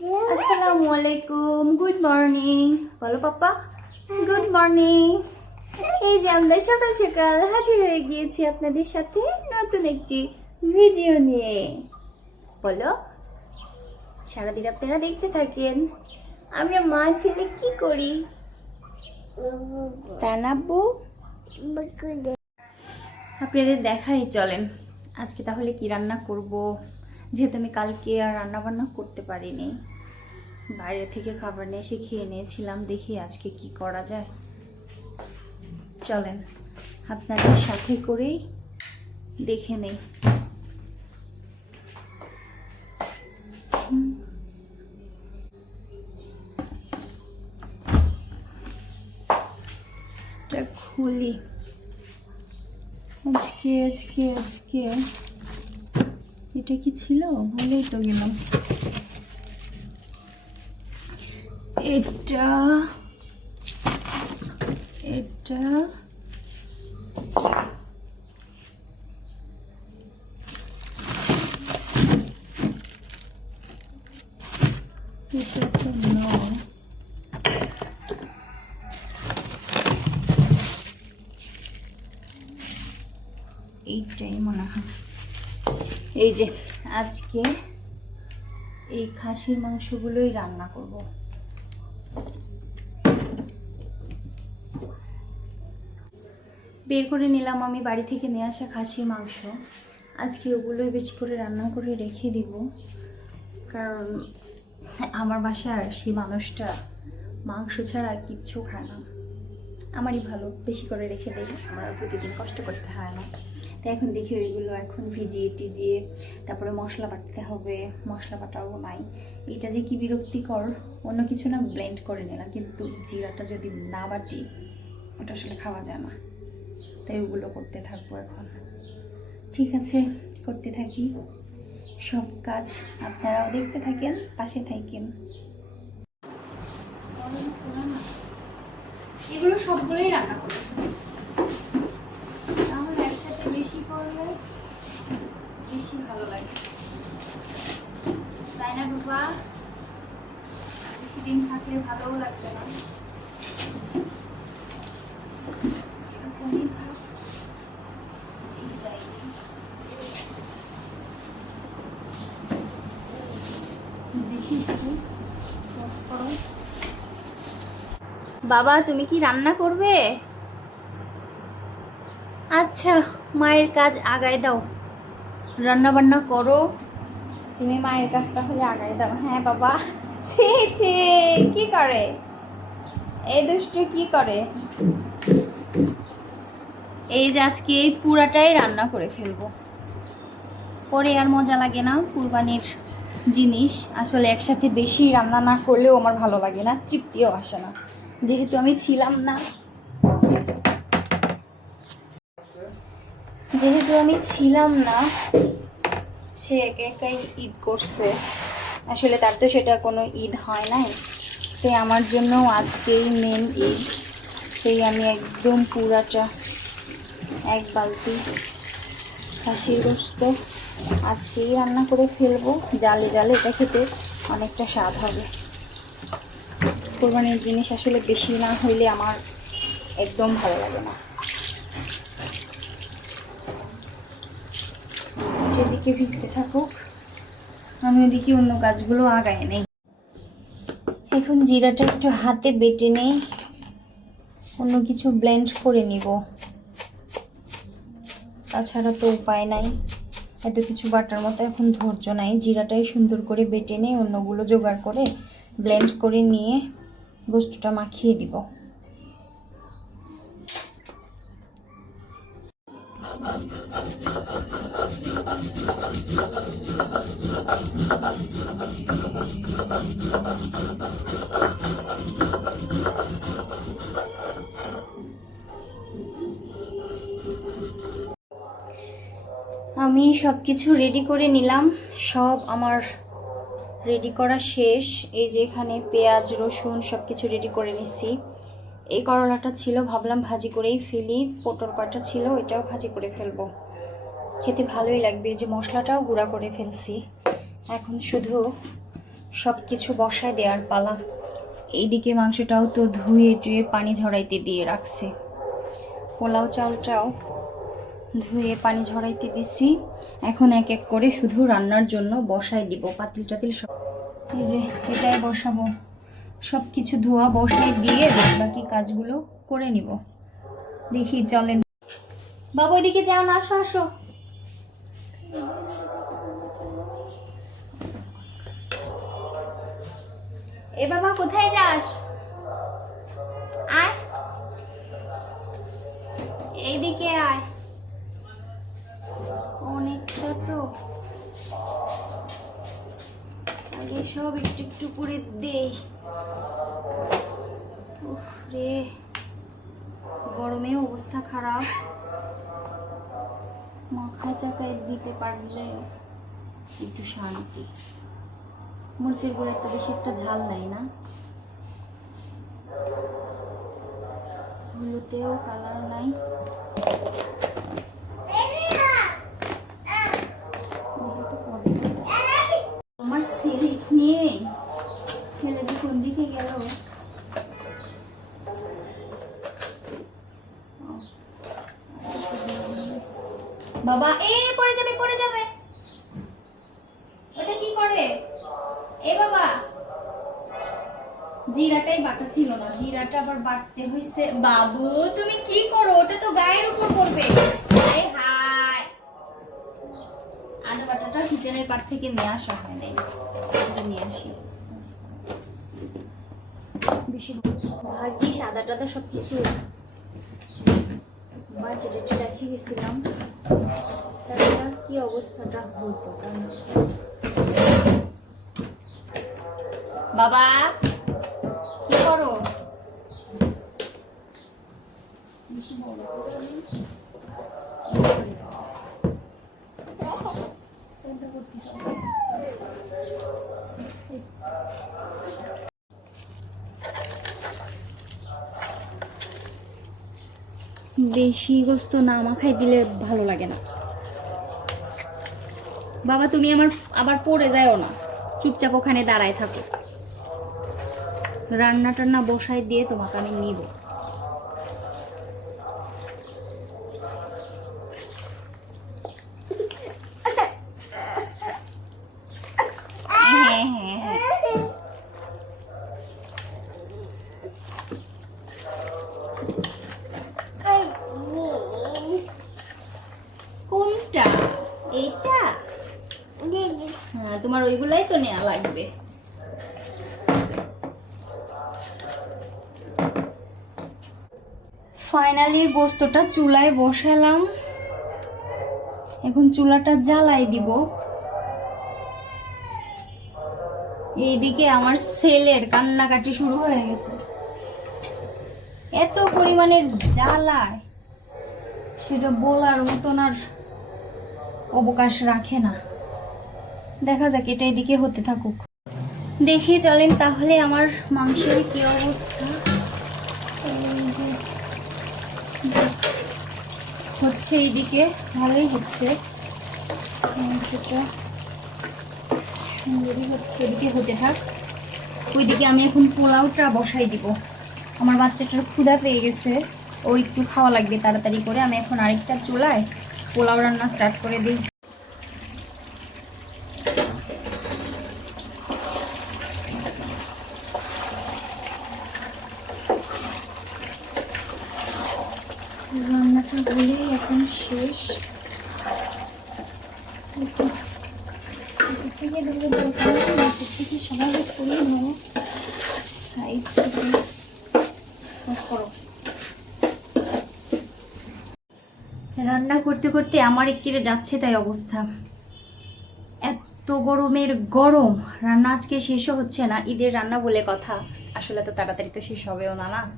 আসসালামু আলাইকুম good morning বলো পাপা গুড মর্নিং এই যে আমরা সকাল সকাল হাজির হয়ে গিয়েছি আপনাদের সাথে নতুন একটি ভিডিও নিয়ে। বলো, সারাদিন আপনারা দেখতে থাকেন। আমরা মা ছেলে কি করি? তানাব্বু আপনাদের দেখাই চলেন, আজকে তাহলে কি রান্না করব? যেহেতু আমি কালকে আর রান্না বান্না করতে পারিনি। বাইরে থেকে খাবার নিয়ে এসে খেয়ে নিয়েছিলাম, দেখি আজকে কি করা যায়। চলেন, আপনাদের সাথে করেই দেখে নেই। খুলি। আজকে আজকে আজকে। এটা কি ছিল? ভুলেই তো গেলাম। এটা এটা এটা তো এইটাই মনে হয়। এই যে, আজকে এই খাসির মাংসগুলোই রান্না করব। বের করে নিলাম আমি বাড়ি থেকে নিয়ে আসা খাসির মাংস। আজকে ওগুলোই বেশি করে রান্না করে রেখে দিব। কারণ আমার বাসার সেই মানুষটা মাংস ছাড়া কিচ্ছু খায় না। আমারই ভালো, বেশি করে রেখে দেয় আমার প্রতিদিন কষ্ট করতে হয় না। তো এখন দেখি ওইগুলো এখন ভিজিয়ে টিজিয়ে তারপরে মশলা বাটতে হবে, মশলা বাটাও নাই। এটা যে কি বিরক্তিকর, অন্য কিছু না ব্লেন্ড করে নিলাম। কিন্তু জিরাটা যদি না বাটি, ওটা আসলে খাওয়া যায় না। তাই ওগুলো করতে থাকব এখন। ঠিক আছে, করতে থাকি। সব কাজ আপনারাও দেখতে থাকেন, পাশে থাকেন। এগুলো সবগুলোই রান্না করব তাহলে একসাথে বেশি করলে বেশি ভালো লাগে। তাই না বাবা বেশি দিন থাকলে ভালোও লাগবে না। বাবা, তুমি কি রান্না করবে? আচ্ছা মায়ের কাজ আগায় দাও। রান্না বান্না করো। তুমি মায়ের কাজ তাহলে আগায় দাও। হ্যাঁ বাবা। ছি ছি, কি করে? এই দুষ্টু কি করে? এই যে আজকে এই পুরাটাই রান্না করে ফেলব। পরে আর মজা লাগে না কুরবানির জিনিস। আসলে একসাথে বেশি রান্না না করলেও আমার ভালো লাগে না, তৃপ্তিও আসে না। যেহেতু আমি ছিলাম না। যেহেতু আমি ছিলাম না, সে একা একাই ঈদ করছে। আসলে তার তো সেটা কোনো ঈদ হয় নাই। তাই আমার জন্য আজকেই মেন ঈদ। সেই আমি একদম পুরাটা এক বালতি খাসির গোস্ত আজকেই রান্না করে ফেলব। জালে জালে এটা খেতে অনেকটা স্বাদ হবে। কোরবানির জিনিস আসলে বেশি না হইলে আমার একদম ভালো লাগে না। যেদিকে ভিজতে থাকুক, আমি ওদিকে অন্য গাছগুলো আগায় নেই। এখন জিরাটা একটু হাতে বেটে নেই। অন্য কিছু ব্লেন্ড করে নিব। তাছাড়া তো উপায় নাই। এত কিছু বাটার মতো এখন ধৈর্য নাই। জিরাটাই সুন্দর করে বেটে নিয়ে অন্যগুলো জোগাড় করে ব্লেন্ড করে নিয়ে গোস্তটা মাখিয়ে দিব। আমি সব কিছু রেডি করে নিলাম। সব আমার রেডি করা শেষ। এই যে এখানে পেঁয়াজ, রসুন সব কিছু রেডি করে নিচ্ছি এই করলাটা ছিল, ভাবলাম ভাজি করেই ফেলি। পটল কয়টা ছিল এটাও ভাজি করে ফেলব। খেতে ভালোই লাগবে। যে মশলাটাও গুঁড়া করে ফেলছি। এখন শুধু সব কিছু বসায় দেওয়ার পালা। এইদিকে মাংসটাও তো ধুয়ে টুয়ে পানি ঝরাইতে দিয়ে রাখছে। পোলাও চালটাও ধুয়ে পানি ঝরাইতে দিছি। এখন এক এক করে শুধু রান্নার জন্য বসাই দিব পাতিল টাতিল সব। এই যে, এটাই বসাবো। সব কিছু ধোয়া বসাই দিয়ে বাকি কাজগুলো করে নিব। দেখি চলেন বাবু ওইদিকে যাও না, আসো আসো। এ বাবা, কোথায় যাস? আয়। এইদিকে আয়। আগে সব একটু একটু করে দেই। রে গরমে অবস্থা খারাপ। মাখা চাকায় দিতে পারলে একটু শান্তি। মরিচের গুঁড়ো একটা বেশি একটা ঝাল নাই না। হলুদেও কালার নাই দেখি একটু পছন্দ। আমার ছেলে নিয়ে ছেলে যে কোন দিকে গেল? বাবা, এ, পড়ে যাবে পড়ে যাবে। ওটা কি করে? এ, বাবা। জিরাটাই বাটা ছিল না, জিরাটা আবার বাটতে হইছে। বাবু, তুমি কি করো? ওটা তো গায়ের উপর পড়বে। আদা বাটাটা কিচেনের পাট থেকে নিয়ে আসা হয় নাই। নিয়ে আসি। বেশি ভাগ্যিস আদা টাদা সব কিছু বাজেটে রেখে গেছিলাম তাছাড়া কি অবস্থাটা হতো বাবা কি করো? বেশি বড় বেশি গোস্ত না মাখাই দিলে ভালো লাগে না। বাবা, তুমি আমার, আবার পড়ে যাও না। চুপচাপ ওখানে দাঁড়ায় থাকো। রান্না টান্না বসাই দিয়ে তোমাকে আমি নিব হ্যাঁ হ্যাঁ হ্যাঁ কোনটা এইটা হ্যাঁ তোমার ওইগুলাই তো নেওয়া লাগবে। ফাইনালি বস্তুটা চুলায় বসালাম। এখন চুলাটা জ্বালাই দিব। এইদিকে আমার সেলের কান্নাকাটি শুরু হয়ে গেছে। এত পরিমাণের জ্বালায় সেটা বলার মতন আর অবকাশ রাখে না। দেখা যাক এটা এদিকে হতে থাকুক। দেখি, চলেন তাহলে আমার মাংসের কি অবস্থা? এই হচ্ছে এইদিকে, ভালোই হচ্ছে। সুন্দরই হচ্ছে, এদিকে হতে থাক। ওইদিকে আমি এখন পোলাওটা বসাই দিব। আমার বাচ্চাটার ক্ষুধা পেয়ে গেছে, ও একটু খাওয়া লাগবে তাড়াতাড়ি করে। আমি এখন আরেকটা চুলায় পোলাও রান্না স্টার্ট করে দিই রান্নাটা বলেই এখন শেষ এসব রান্না করতে করতে আমার একেবারে যাচ্ছে তাই অবস্থা। এত গরমের গরম। রান্না আজকে শেষও হচ্ছে না। ঈদের রান্না বলে কথা। আসলে তো তাড়াতাড়ি তো শেষ হবেও না না?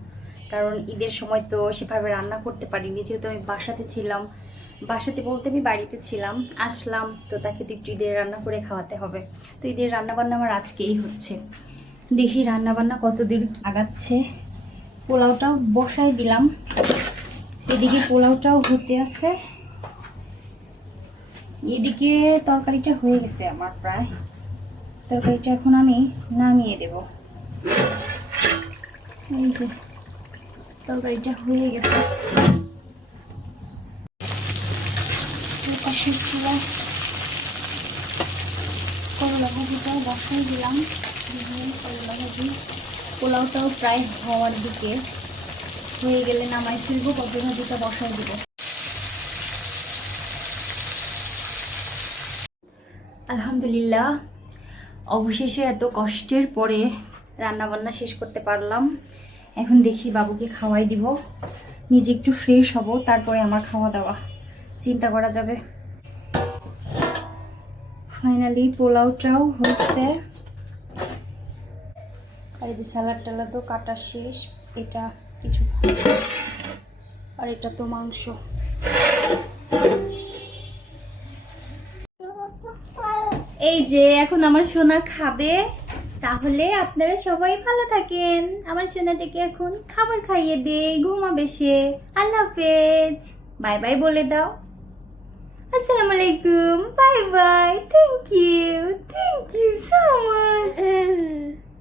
কারণ ঈদের সময় তো সেভাবে রান্না করতে পারিনি। যেহেতু আমি বাসাতে ছিলাম বাসাতে বলতে আমি বাড়িতে ছিলাম, আসলাম, তো তাকে তো একটু ঈদের রান্না করে খাওয়াতে হবে। তো ঈদের রান্নাবান্না আমার আজকেই হচ্ছে। দেখি রান্না বান্না কত দূর আগাচ্ছে। পোলাওটাও বসাই দিলাম। এদিকে পোলাওটাও হতে আছে। এদিকে তরকারিটা হয়ে গেছে আমার প্রায়। তরকারিটা এখন আমি নামিয়ে দেব। এই যে, তরকারিটা হয়ে গেছে। পাশের চুলায় করলা ভাজিটাও বসাই দিলাম। করলা ভাজি। পোলাওটাও প্রায় হওয়ার দিকে হয়ে গেলে নামাই ফেলব কত ভাজিটা বসাই দিব। আলহামদুলিল্লাহ, অবশেষে এত কষ্টের পরে রান্না বান্না শেষ করতে পারলাম। এখন দেখি বাবুকে খাওয়াই দিব। নিজে একটু ফ্রেশ হব, তারপরে আমার খাওয়া দাওয়া। চিন্তা করা যাবে। ফাইনালি পোলাওটাও হয়েছে। আর এই যে স্যালাড ট্যালাডও কাটা শেষ, এটা কিছু আর এটা তো মাংস। এই যে, এখন আমার সোনা খাবে। তাহলে আপনারা সবাই ভালো থাকেন। আমার সোনাটাকে এখন খাবার খাইয়ে দে, ঘুমাবে সে। আল্লাহ হাফেজ। বাই বাই বলে দাও। Assalamualaikum. Bye bye. Thank you. Thank you so much.